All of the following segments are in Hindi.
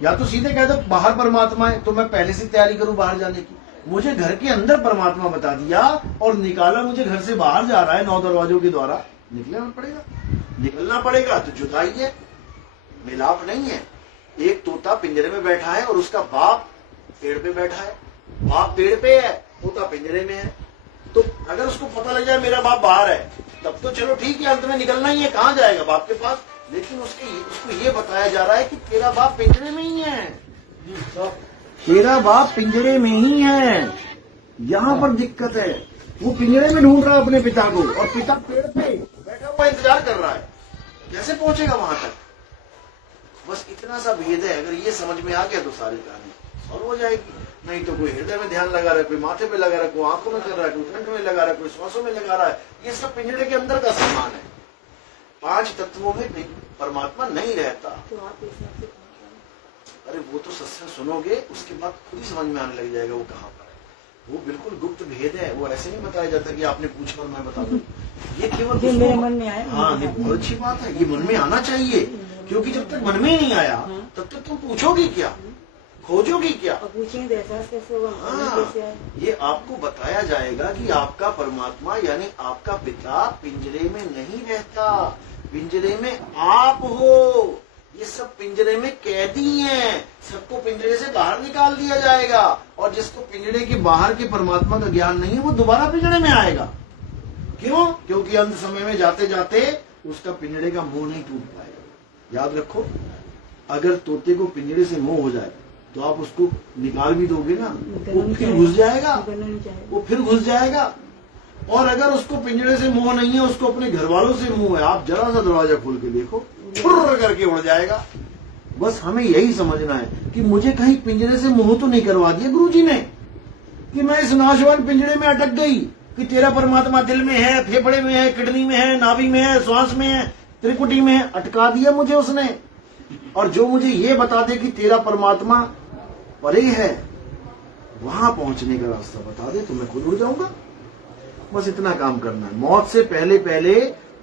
या तो सीधे कह दो बाहर परमात्मा है तो मैं पहले से तैयारी करूं बाहर जाने की। मुझे घर के अंदर परमात्मा बता दिया और निकाला मुझे घर से बाहर जा रहा है 9 दरवाजों के द्वारा, निकलना पड़ेगा, निकलना पड़ेगा। तो जुदाई है, मिलाप नहीं है। एक तोता पिंजरे में बैठा है और उसका बाप पेड़ पे बैठा है। बाप पेड़ पे है, तोता पिंजरे में है। तो अगर उसको पता लग जाए मेरा बाप बाहर है तब तो चलो ठीक है, अंत में निकलना ही है, कहाँ जाएगा बाप के पास। लेकिन उसको ये बताया जा रहा है कि तेरा बाप पिंजरे में ही है, तेरा बाप पिंजरे में ही है। यहाँ पर दिक्कत है, वो पिंजरे में ढूंढ रहा है अपने पिता को और पिता पेड़ पे बैठा हुआ इंतजार कर रहा है, कैसे पहुंचेगा वहां तक। बस इतना सा भेद है, अगर ये समझ में आ गया तो सारी कहानी सॉल्व हो जाएगी। नहीं तो कोई हृदय में ध्यान लगा रहा है, कोई माथे पे लगा रहा है, कोई आंखों में कर रहा है, कोई कंठ में लगा रहा है, कोई श्वासों में लगा रहा है। ये सब पिंजरे के अंदर का सामान है। 5 तत्वों में परमात्मा नहीं रहता। अरे वो तो सत्संग सुनोगे उसके बाद खुद ही समझ में आने लग जाएगा वो कहाँ पर है। वो बिल्कुल गुप्त भेद है, वो ऐसे नहीं बताया जाता कि आपने पूछा और मैं बता दूं। ये केवल मेरे मन में आया। हाँ, ये बहुत अच्छी बात है, ये मन में आना चाहिए। क्योंकि जब तक मन में नहीं आया तब तक तुम पूछोगे क्या, खोजोगी क्या। हाँ, ये आपको बताया जाएगा कि आपका परमात्मा यानी आपका पिता पिंजरे में नहीं रहता, पिंजरे में आप हो। ये सब पिंजरे में कैदी हैं, सबको पिंजरे से बाहर निकाल दिया जाएगा। और जिसको पिंजरे के बाहर के परमात्मा का ज्ञान नहीं है वो दोबारा पिंजरे में आएगा। क्यों? क्योंकि अंत समय में जाते जाते उसका पिंजरे का मोह नहीं टूट पाएगा। याद रखो, अगर तोते को पिंजरे से मोह हो जाए तो आप उसको निकाल भी दोगे ना, वो फिर घुस जाएगा, वो फिर घुस जाएगा। और अगर उसको पिंजरे से मोह नहीं है, उसको अपने घर वालों से मोह है, आप जरा सा दरवाजा खोल के देखो, छुर्र करके उड़ जाएगा। बस हमें यही समझना है कि मुझे कहीं पिंजरे से मोह तो नहीं करवा दिया गुरुजी ने, कि मैं इस नाशवान पिंजरे में अटक गई कि तेरा परमात्मा दिल में है, फेफड़े में है, किडनी में है, नाभि में है, श्वास में है, त्रिकुटी में है। अटका दिया मुझे उसने। और जो मुझे ये बता दे कि तेरा परमात्मा परे है, वहां पहुंचने का रास्ता बता दे तो मैं खुद उड़ जाऊंगा। बस इतना काम करना है। मौत से पहले पहले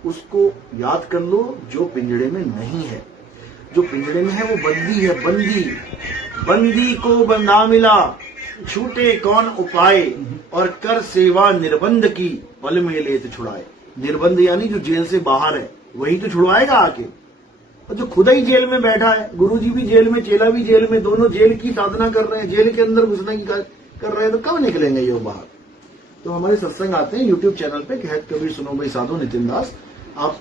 उसको याद कर लो जो पिंजड़े में नहीं है। जो पिंजड़े में है वो बंदी है, बंदी। बंदी को बंदा मिला, छूटे कौन उपाय, और कर सेवा निर्बंध की, पल में लेत छुड़ाए। निर्बंध यानी जो जेल से बाहर है वही तो छुड़वाएगा आके। और जो खुदा ही जेल में बैठा है, गुरुजी भी जेल में, चेला भी जेल में, दोनों जेल की साधना कर रहे हैं, जेल के अंदर घुसने की कर रहे हैं, तो कब निकलेंगे ये बाहर। तो हमारे सत्संग आते हैं यूट्यूब चैनल पे, कहत कबीर सुनो भाई साधु नितिन दास। आप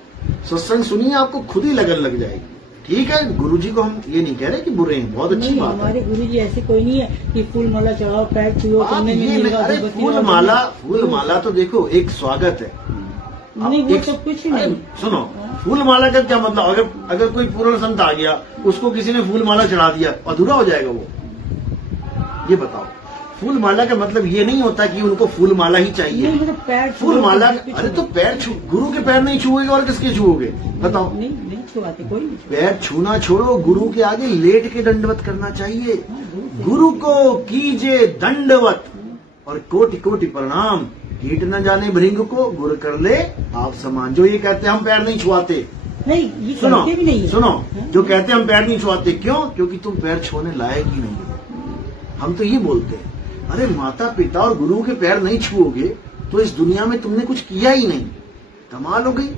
सत्संग सुनिए, आपको खुद ही लगन लग जाएगी। ठीक है, गुरुजी को हम ये नहीं कह रहे कि बुरे हैं, बहुत अच्छी बात है। हमारे गुरुजी ऐसे कोई नहीं है कि फूल माला चढ़ाओ, पैर छुओ, अरे फूल माला तो देखो एक स्वागत है। नहीं, वो सब कुछ नहीं। सुनो, फूल माला का क्या मतलब, अगर कोई पूर्ण संत आ गया उसको किसी ने फूल माला चढ़ा दिया, अधूरा हो जाएगा वो। ये बताओ, फूल माला का मतलब ये नहीं होता कि उनको फूल माला ही चाहिए। मतलब पैर फूल माला, अरे तो पैर गुरु के पैर नहीं छुओगे और किसके छुओगे बताओ। नहीं छुआते कोई नहीं। पैर छूना छोड़ो, गुरु के आगे लेट के दंडवत करना चाहिए। गुरु को कीजिए दंडवत और कोटि कोटि प्रणाम, कीट न जाने भृंग को गुरु कर ले आप समान। जो ये कहते हैं हम पैर नहीं छुआते, नहीं, ये सुनो भी नहीं। सुनो, जो कहते हैं हम पैर नहीं छुआते, क्यों? क्योंकि तुम पैर छूने लायक ही नहीं हो। हम तो ये बोलते हैं, अरे माता पिता और गुरु के पैर नहीं छुओगे तो इस दुनिया में तुमने कुछ किया ही नहीं। कमाल हो गई।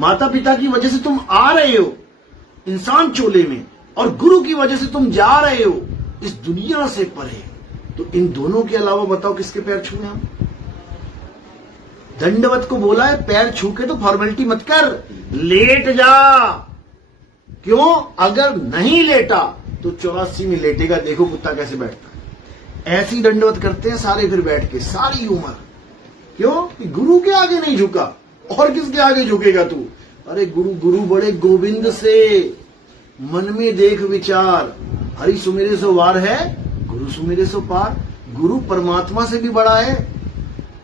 माता पिता की वजह से तुम आ रहे हो इंसान चोले में, और गुरु की वजह से तुम जा रहे हो इस दुनिया से परे। तो इन दोनों के अलावा बताओ किसके पैर छूए हम। दंडवत को बोला है, पैर छू के तो फॉर्मेलिटी मत कर, लेट जा। क्यों? अगर नहीं लेटा तो 84 में लेटेगा। देखो कुत्ता कैसे बैठता है, ऐसी दंडवत करते हैं सारे फिर बैठ के सारी उम्र। क्यों? कि गुरु के आगे नहीं झुका, और किसके आगे झुकेगा तू। अरे गुरु गुरु बड़े गोविंद से, मन में देख विचार, हरि सुमेरे सो वार है, गुरु सुमेरे सो पार। गुरु परमात्मा से भी बड़ा है।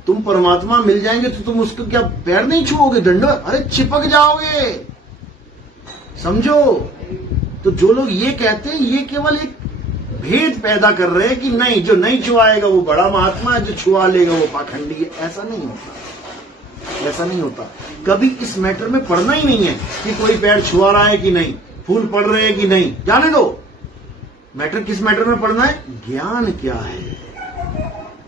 तुम परमात्मा मिल जाएंगे तो तुम उसको क्या पैर नहीं छुओगे, दंडवत? अरे चिपक जाओगे, समझो। तो जो लोग ये कहते हैं ये केवल एक भेद पैदा कर रहे हैं कि नहीं, जो नहीं छुआएगा वो बड़ा महात्मा है, जो छुआ लेगा वो पाखंडी है। ऐसा नहीं होता, ऐसा नहीं होता। कभी इस मैटर में पढ़ना ही नहीं है कि कोई पैर छुआ रहा है कि नहीं, फूल पड़ रहे हैं कि नहीं, जाने दो। मैटर किस मैटर में पढ़ना है? ज्ञान क्या है।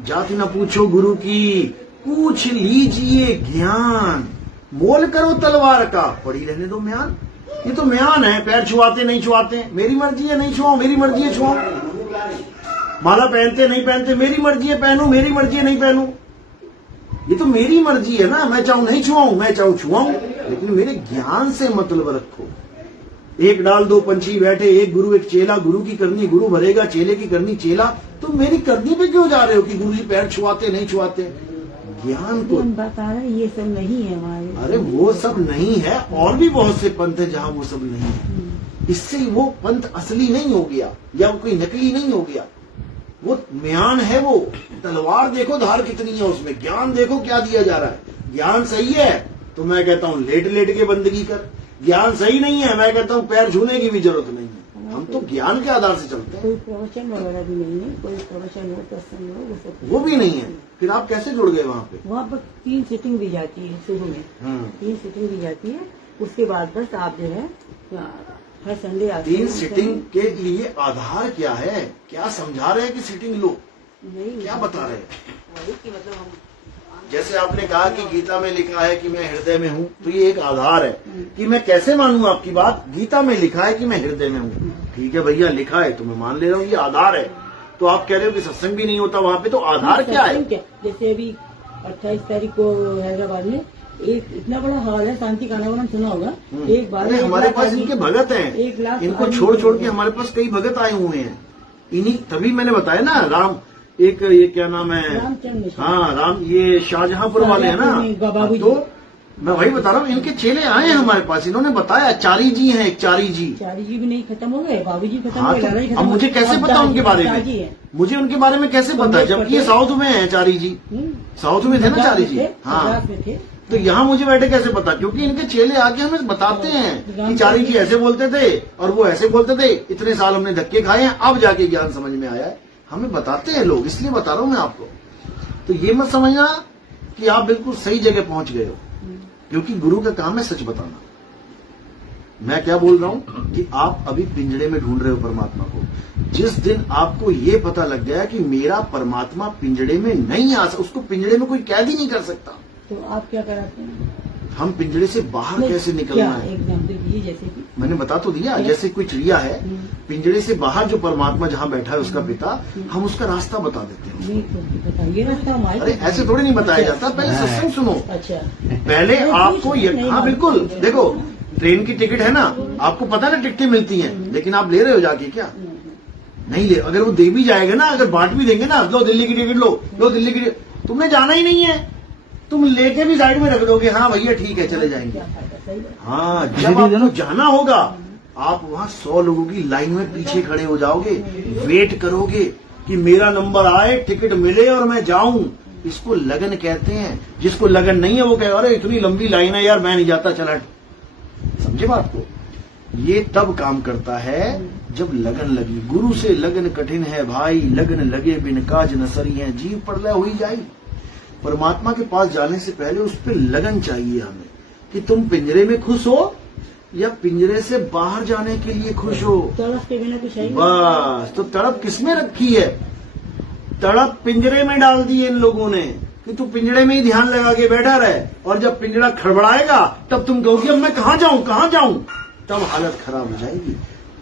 जाति न पूछो गुरु की, पूछ लीजिए ज्ञान। मोल करो तलवार का, पड़ी रहने दो म्यान। ये तो म्यान है, पैर छुआते नहीं छुआते, मेरी मर्जी है नहीं छुआऊं, मेरी मर्जी है छुआऊं। माला पहनते नहीं पहनते, मेरी मर्जी है पहनूं, मेरी मर्जी है नहीं पहनूं। ये तो मेरी मर्जी है ना, मैं चाहूं नहीं छुआऊं, मैं चाहूं छुआऊं, लेकिन मेरे ज्ञान से मतलब रखो। एक डाल दो पंछी बैठे, एक गुरु एक चेला, गुरु की करनी गुरु भरेगा, चेले की करनी चेला। तुम मेरी करनी पे क्यों जा रहे हो कि गुरु जी पैर छुआते नहीं छुआते? ज्ञान को बता रहे ये सब नहीं है हमारे। अरे वो सब नहीं है, और भी बहुत से पंथ है जहाँ वो सब नहीं है। इससे वो पंथ असली नहीं हो गया या वो कोई नकली नहीं हो गया, वो म्यान है। वो तलवार देखो धार कितनी है उसमें, ज्ञान देखो क्या दिया जा रहा है। ज्ञान सही है तो मैं कहता हूँ लेट लेट के बंदगी कर, ज्ञान सही नहीं है मैं कहता हूँ पैर छूने की भी जरूरत नहीं है। हम तो ज्ञान के आधार से चलते हैं। कोई प्रवचन वगैरह भी नहीं है, कोई प्रवचन हो सत्संग हो वो सब वो भी नहीं है। फिर आप कैसे जुड़ गए वहाँ पे? वहाँ पर 3 सीटिंग दी जाती है शुरू में, 3 सीटिंग दी जाती है। उसके बाद बस आप जो है हर संडे आते 3 सीटिंग के लिए आधार क्या है? क्या समझा रहे हैं कि सीटिंग लो? नहीं क्या बता रहे हैं? वही कि मतलब हम जैसे आपने कहा कि गीता में लिखा है कि मैं हृदय में हूँ, तो ये एक आधार है कि मैं कैसे मानूं आपकी बात। गीता में लिखा है कि मैं हृदय में हूँ, ठीक है भैया लिखा है तो मैं मान ले रहा हूँ, ये आधार है। तो आप कह रहे हो कि सत्संग भी नहीं होता वहाँ पे, तो आधार क्या है? जैसे अभी 28 तारीख को हैदराबाद में एक इतना बड़ा हॉल है, शांति कानावरम सुना होगा। एक बार अरे हमारे पास इनके भगत हैं, 1 लाख इनको छोड़ छोड़ के हमारे पास कई भगत आए हुए हैं। इन्हीं तभी मैंने बताया ना, राम एक ये क्या नाम है, रामचंद्र, हाँ राम, ये शाहजहांपुर वाले हैं ना। बाबू तो मैं वही बता रहा हूँ, इनके चेले आए हैं हमारे पास, इन्होंने बताया चारी जी हैं, एक चारी जी भी नहीं खत्म हो गए, बाबू जी खत्म हाँ, हो गए। अब मुझे कैसे पता उनके बारे में? मुझे उनके बारे में कैसे पता, जबकि ये साउथ में है चारी जी, साउथ में थे ना चारी जी। हाँ तो यहाँ मुझे बैठे कैसे पता? क्योंकि इनके चेले आके हमें बताते हैं कि चारी जी ऐसे बोलते थे और वो ऐसे बोलते थे, इतने साल हमने धक्के खाए हैं, अब जाके ज्ञान समझ में आया है। हमें बताते हैं लोग, इसलिए बता रहा हूँ मैं आपको। तो ये मत समझना कि आप बिल्कुल सही जगह पहुंच गए हो, क्योंकि गुरु का काम है सच बताना। मैं क्या बोल रहा हूं कि आप अभी पिंजड़े में ढूंढ रहे हो परमात्मा को। जिस दिन आपको ये पता लग गया कि मेरा परमात्मा पिंजड़े में नहीं आ सकता, उसको पिंजड़े में कोई कैद ही नहीं कर सकता, तो आप क्या कराते हैं? हम पिंजड़े से बाहर कैसे निकलना है? एग्जाम्पल दीजिए। जैसे कि मैंने बता तो दिया, जैसे कोई चिड़िया है, पिंजड़े से बाहर जो परमात्मा जहाँ बैठा है उसका पिता, हम उसका रास्ता बता देते हैं। नहीं तो बताइए रास्ता हमारे। अरे ऐसे थोड़ी नहीं बताया जाता, पहले सत्संग सुनो। अच्छा, पहले आपको हाँ बिल्कुल, देखो ट्रेन की टिकट है ना, आपको पता ना टिकटें मिलती हैं, लेकिन आप ले रहे हो जाके क्या? नहीं ले। अगर वो दे भी जाएगा ना, अगर बांट भी देंगे ना, लो दिल्ली की टिकट, लो दिल्ली की टिकट, तुमने जाना ही नहीं है, तुम लेके भी साइड में रख दोगे, हाँ भैया ठीक है चले जाएंगे। हाँ जब आपको जाना होगा, आप वहाँ 100 लोगों की लाइन में पीछे खड़े हो जाओगे, वेट करोगे कि मेरा नंबर आए, टिकट मिले और मैं जाऊं। इसको लगन कहते हैं। जिसको लगन नहीं है वो कहे अरे इतनी लंबी लाइन है यार, मैं नहीं जाता, चल हट। समझे बात को? ये तब काम करता है जब लगन लगी। गुरु से लगन कठिन है भाई, लगन लगे बिन काज न सरी है, जीव प्रलय हुई जाई। परमात्मा के पास जाने से पहले उस पर लगन चाहिए हमें, कि तुम पिंजरे में खुश हो या पिंजरे से बाहर जाने के लिए खुश हो। तड़प के बिना कुछ है बस, तो तड़प किसमें रखी है? तड़प पिंजरे में डाल दी इन लोगों ने कि तू पिंजरे में ही ध्यान लगा के बैठा रहे, और जब पिंजरा खड़बड़ाएगा तब तुम कहोगे अब मैं कहाँ जाऊं, तब हालत खराब हो जाएगी।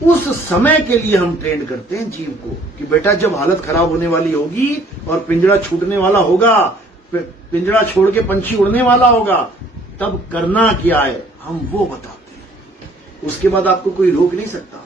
उस समय के लिए हम ट्रेन करते हैं जीव को कि बेटा जब हालत खराब होने वाली होगी और पिंजरा छूटने वाला होगा, पिंजरा छोड़ के पंछी उड़ने वाला होगा, तब करना क्या है हम वो बताते हैं। उसके बाद आपको कोई रोक नहीं सकता।